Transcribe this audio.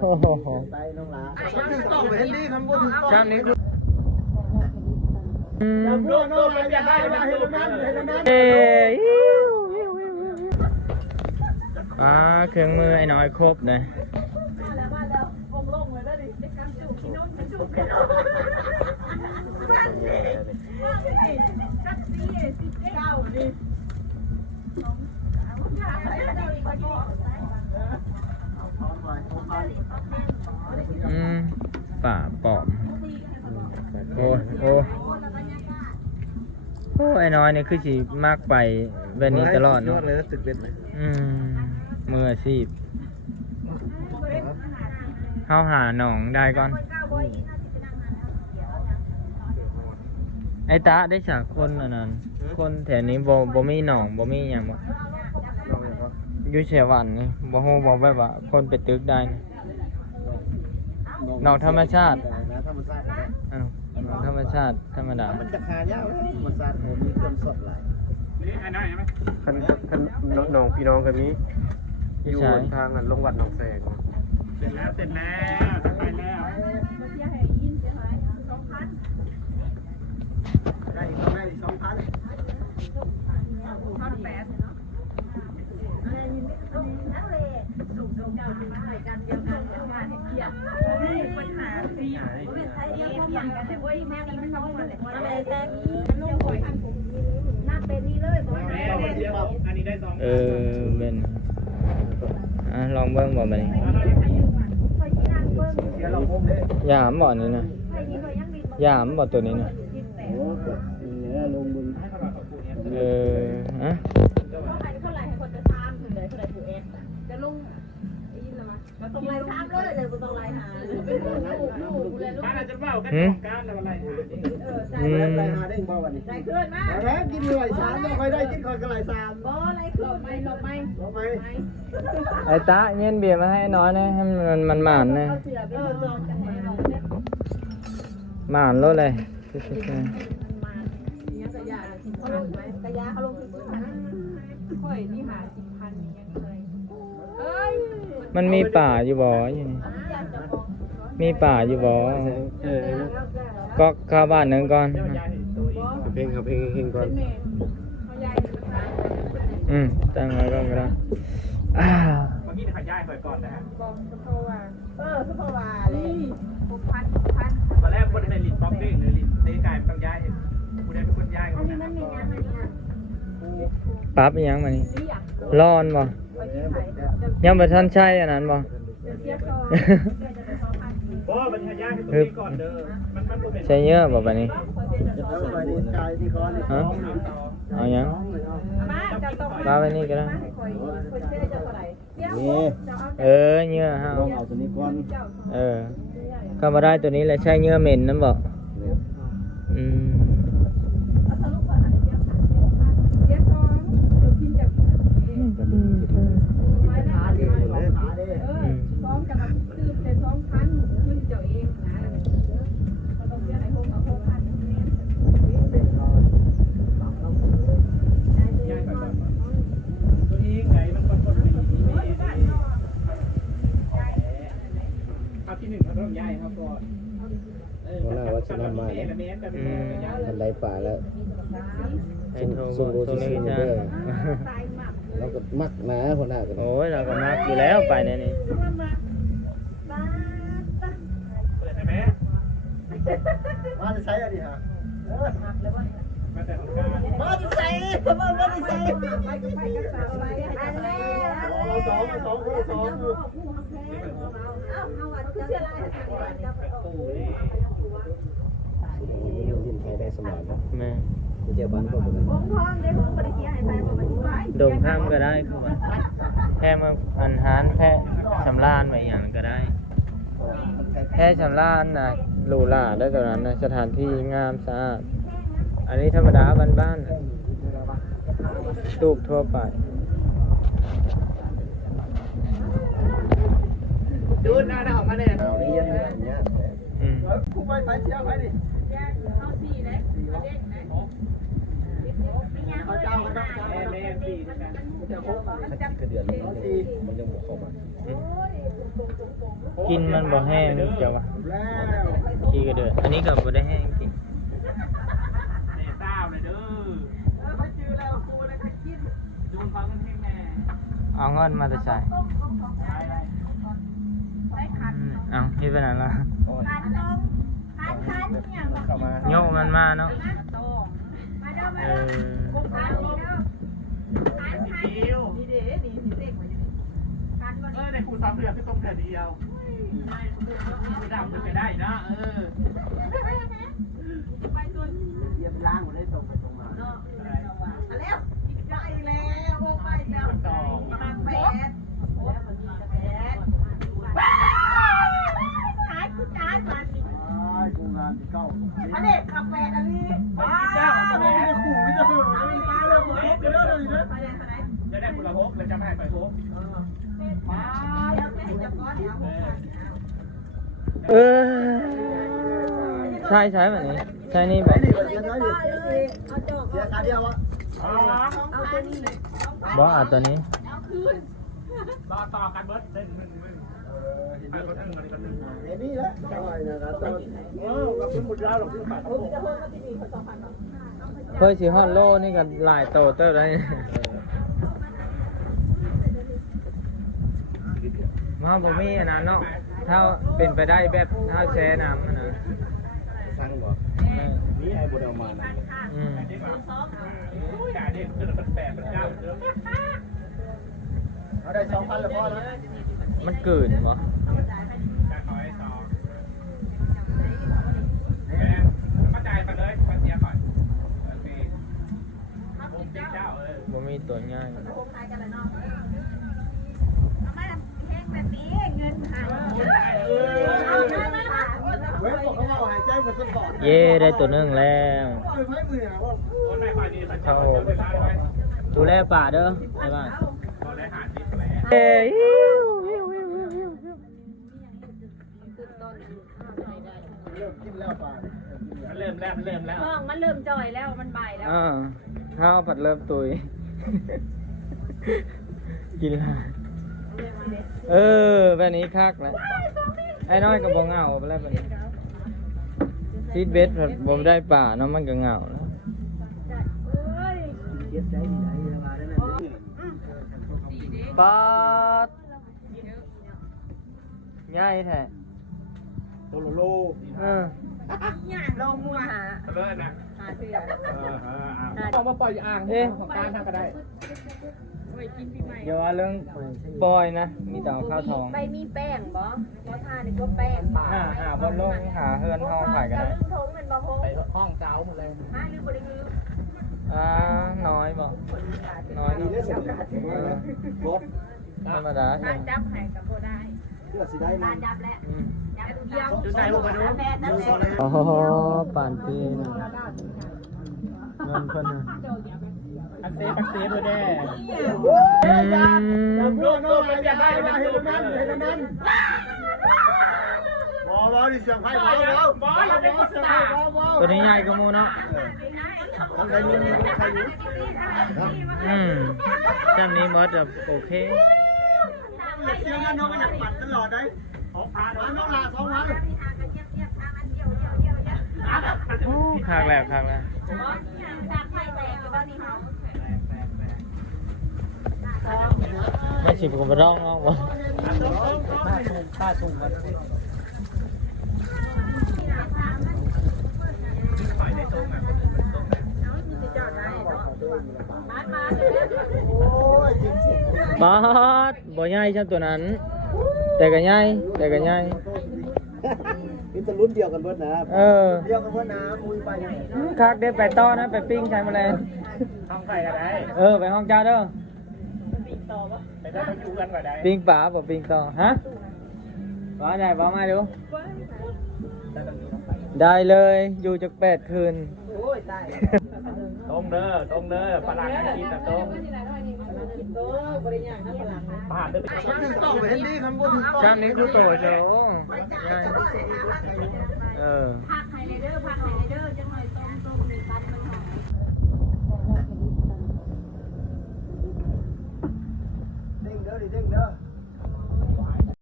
โอ้โห ไปน้องหลา ต้องไปเห็นดีคำพูด ชามนี้คือน้องน้องอย่าได้มาเห็นนั้นเห็นนั้น เอ้ยเครื่องมือไอ้น้อยครบนะป่าปอมโอ้ไอ้น้อยนี่คือสิมากไปเวนนี้ตลอดเนาะ เลยตึกเด็ดเลย มืออาชีพเข้าหาหนองได้ก่อนไอ้ตาได้จากคนอันนั้นคนแถวนี้บ่มีหนองบ่มีหยังบ่อยู่เชวันนี่บ่ฮู้บ่แบบว่าคนไปตึกได้นี่หนองธรรมชาติ นะธรรมชาติ อ้าวหนองธรรมชาติธรรมดา มันจะหายากเลยธรรมชาติผมมีคนสดหลาย คันน้องพี่น้องกันนี้อยู่ทางลงวัดหนองแสงเสร็จแล้วไปแล้วได้อีกเป็นลองเบิ่งบ่บัดนี้ยามบ่นี่นะยามบ่ตัวนี้นะฮะต้องไล่ถามเลยเดี๋ยวต้องไล่หาบ้านอาจจะเบ้ากันของการแล้วไล่หาไรหาได้บ่วันนี้ ไล่ขึ้นมา แล้วกินหน่วยสามต้องคอยได้กินคอยกระไรสาม บ่ไล่ขึ้นหลบไหม ไอ้ตาเย็นเบียร์มาให้น้อยนะให้มันหมานนะ เอาเสือไปลองกันให้เราเนี่ย หมานรถเลย มันมาเนี่ยกระยาเขาลงไหมกระยาเขาลงที่พื้นค่อยนี่หา10,000ยังเลยเอ้ย มันมีป่าอยู่บ่อยู่นี่มีป่าอยู่บ่ก็เข้าบ้านหนึ่งก่อน เพลงก่อน ตั้งไว้ก่อนก็ได้ เมื่อกี้ขายย่ายก่อนนะฮะ บอกสุภาวาสุภาวาเลย6,000 ตอนแรกคนในลินบ็อกซิ่งหรือลินตีกายต้องย้ายผู้ใดเป็นคนย้ายกันนะ ปั๊บอีหยังมานี่ร้อนบ่ยังบ่ทันใช้อันนั้นบ่ โอ้มันย้ายให้ตัวนี้ก่อนเด้อมันเป็น ใช้เยอะบ่บัดนี้ แล้วไปดีใจที่ก้อน ฮะเอาหยังปาไว้นี่ก็ได้ นี่ เนื้อฮะ ลองเอาตัวนี้ก้อน เข้ามาได้ตัวนี้แล้วใช้เนื้อเหม็นนั่นบ่วันหน้าวัดชนะมาทันใดป่าแล้วส่งโรซิซินเด้อเราก็มักนะคนหน้ากัน โอ้ยเราก็มักอยู่แล้วไปเนี่ยนี่ มาจะใช้อะไรฮะมาจะใช้มาจะใช้สองยินไทยได้สมาน แม่ เจ้าบ้านก็เป็น ดงข้ามก็ได้คือว่าแค่มาอันหารแพะชำลานไว้อย่างนั้นก็ได้แพะชำลานนะหรูหราได้ตอนนั้นนะสถานที่งามสะอาดอันนี้ธรรมดาบ้านๆตูบทั่วไป ดูหน้าออกมาเนี่ย เราเรียนอย่างเงี้ยคู่ไปเชี่ยวไปดิเขาเจ้าเขาเจ้าแม่สี่นะครับ จะครบมันจะเดือดมันยังบวกเข้ามา กินมันบ่แห้งเจ้าวะขี้กระเดือดอันนี้ก็บ่ได้แห้งจริงเอาเงินมาแต่ใส่เอาที่เป็นอะไรล่ะโยกมันมาเนาะเออ ในครูซ้ำเรือที่ต้มแค่เดียวไม่ดับมันไปได้นะเยี่ยมล้างหมดได้ตรงไปตรงมาแล้วไปแล้วไปแล้วสองแปดขายกูจ่ายมันกูงานเก้าอันนี้ขับแปดอันนี้เจ้าไม่ได้ขู่ไม่ได้เบื่อไม่ได้เริ่มเฮ้ยเริ่มเลยไปเลยจะได้คุณละหกเลยจะไม่ให้ไปหกเออใช่ใช่แบบนี้ใช่นี่แบบบอสตัวนี้ ต่อกันเบิร์ดเล่นมึงนี่แหละอะไรนะครับเราเป็นหมดแล้วเราเป็นขาด เฮ้ยสีฮอตโลนี่กันหลายโตเตอร์เลยมาบ่มีอันนั้นเนาะถ้าเป็นไปได้แบบถ้าแช่น้ำมันนะ สั่งบ่นี่ไอ้บุญเอามานะ เขาได้2,000แล้วพอแล้ว มันเกินบ่บ่มีตัวง่าย เย่ได้ตัวหนึงแล้วเข้าดูแลป่าเด้อไปบ้านเอ้ยเริ่มแล้ว ห้องมันเริ่มจ่อยแล้วมันบ่ายแล้ว ข้าวผัดเริ่มตุยกินละแบบนี้คักแล้วไอ้น้อยก็บ่เหงาไปแล้วแบบนี้ซีดเบสบ่ได้ป่าเนาะมันก็เหงาแล้วปาดง่ายแท้โลโล ลงมัวหา เลิศนะ หาเสือ เอามาปล่อยอ่างของการทำก็ได้ อย่าว่าเรื่องปล่อยนะ มีแต่เอาข้าวทอง ใบมีแป้งบ่บ่ทานี่ก็แป้ง หาบนโลกหาเฮือนห้องขายกันได้ ลืมทงมันบ่ฮง ไปห้องเจ้าหมดเลย หาลืมบ่ได้ลืม น้อยบ่น้อยเนาะธรรมดา ถ้าจับให้ก็บ่ได้ เพื่อสิได้ ถ้าจับแล้วจับเดียว จุดไหนพวกมาดู โอ้โหป่านปีนะเงินเพิ่นน่ะ อันเซ่ด้วยแน่ Ừ. โน่เป็นยังไงมาเห็นนั้นบอดิเสียงไพ่บอเราเป็นสตาร์ ตัวนี้ใหญ่กว่าหมูเนาะ อะไรมีใครอยู่ จำนี้มอสจะโอเค เสียงกันน้องก็อยากปั่นตลอดได้2,000น้องลา2,000 คากแล้วไม่สิบกว่าร้องเนาะวะ ค่าถุงมันบอสบ่ใหญ่ใช่ตัวนั้น แต่ก็ใหญ่ นี่จะรุ่นเดียวกันเบิดนะ เดียวกับว่าน้ำมุยไปยัง คักเด้ไปต้อนะไปปิ้งใช้แมลง ห้องใครก็ได้ ไปห้องเจ้าเด้อ ไปได้ไปอยู่กันก็ได้ ปิ้งป่าบ่ปิ้งต่อฮะว่าไงบอกมาดูได้เลยอยู่จาก8 คืน ตรงเด้อฝรั่งกินแต่ตรงผ่านเด้อถึงต้องไปเห็นดีคำพูดถึง ชามนี้คือโตโจง่าย ผักไฮไลเดอร์จังหน่อยต้มมีคันมันหอม เด้งเด้อ